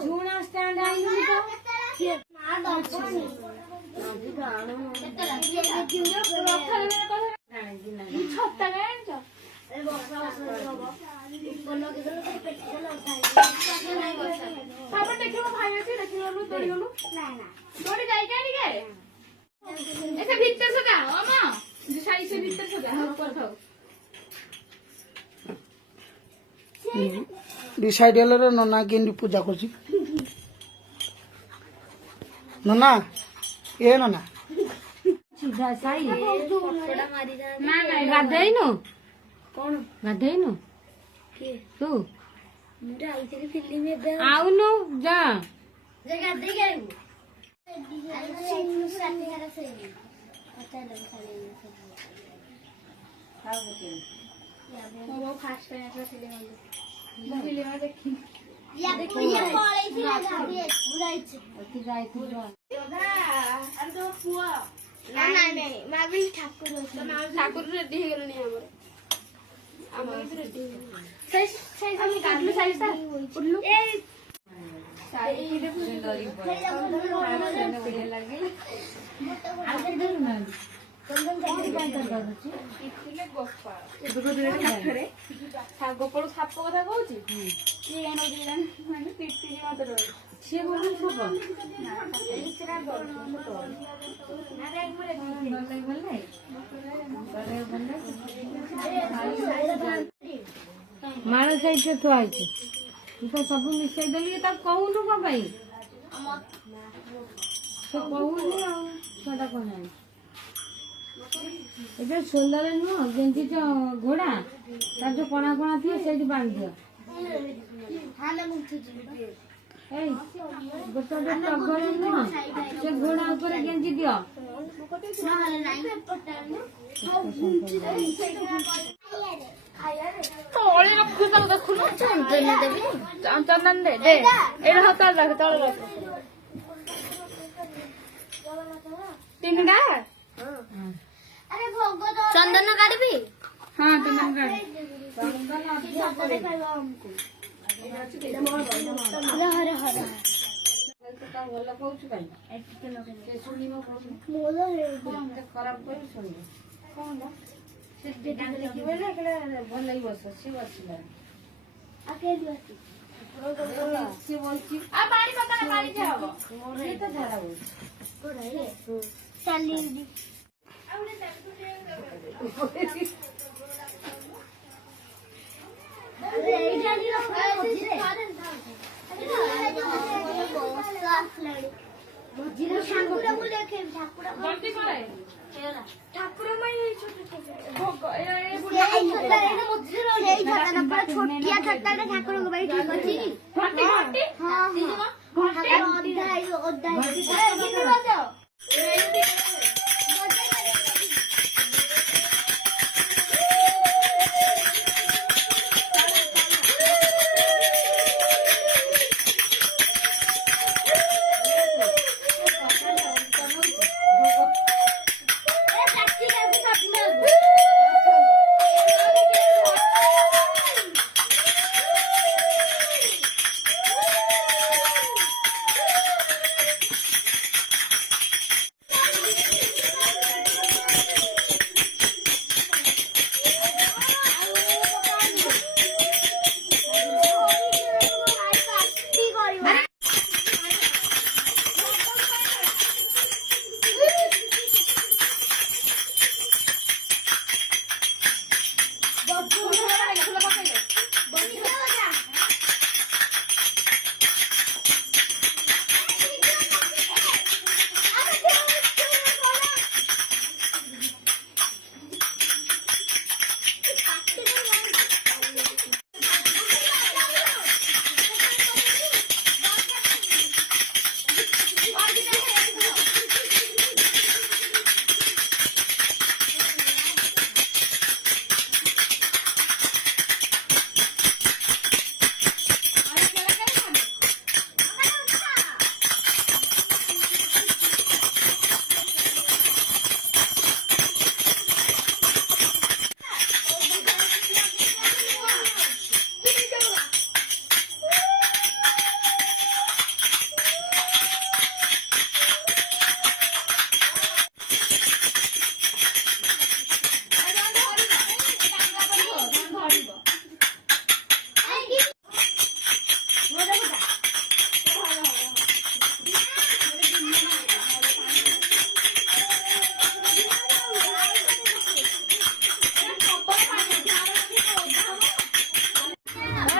झुणा stand आइलु डिसाइडल नना के पूजा कर नना ए नना गाधेनु गाधेनु तू आउनु जा ठाकुर रेडी ଗୋପାଳ ସାପ କଥା କହୁଛି ମାଳ ସାଇଡରେ ଥୁଆ ହେଇଛି ତୁ ସବୁ ମିଶେଇ ଦେଲି ତାକୁ କହୁନୁ କଣ ପାଇଁ ତୁ କହୁନୁ ଆଉ ଛୁଆଟା କଣ ଏବେ ସୋଲରେ ନୁହଁ ଗେଞ୍ଜିଛ ଘୋଡ଼ା ତାର ଯୋଉ କଣା କଣା ଥିବ ସେଇଠି ବାନ୍ଧି ଦିଅ ଏଇ ଗୋଟେ ଟଗର ନୁହଁ ସେ ଘୋଡ଼ା ଉପରେ ଗେଞ୍ଜି ଦିଅ ତଳେ ରଖୁ ତାକୁ ଦେଖୁନୁ ଚନ୍ଦନ ଦେବି ଚନ୍ଦନ ଦେ ଏଇଟା ତଳେ ରଖ ତଳେ ରଖ ତିନିଟା ଚନ୍ଦନ କାଢିବି ହଁ ଚନ୍ଦନ କାଢି ଭଲ କହୁଛୁ ଖରାପ କରି ଶୁଣିବ କଣ ସେ ଦେଖିବେ ନା ଭଲ ଲାଗି ବସ ସିଏ ବସିଲା ସିଏ ବସିଛି ପାଣି ପକା ପାଣି ହବ ସିଏ ତ ଝାଡା ହଉଛି ଚାଲି ଛୋଟିଆ ଛୋଟା ଠାକୁରଙ୍କ ବାড়ি ଠିକ ଅଛି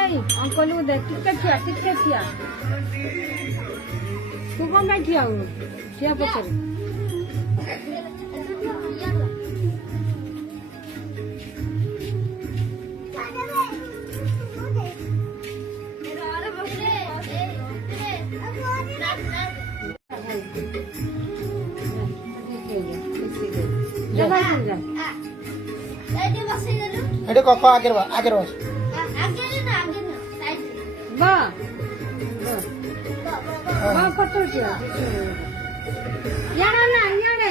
ভাই অঙ্কল দে টিকে থিয়া তু কোন ভাই থিয়া পছরে এটা কক আগের বস বা কত ইয়ানা না ইয়ানা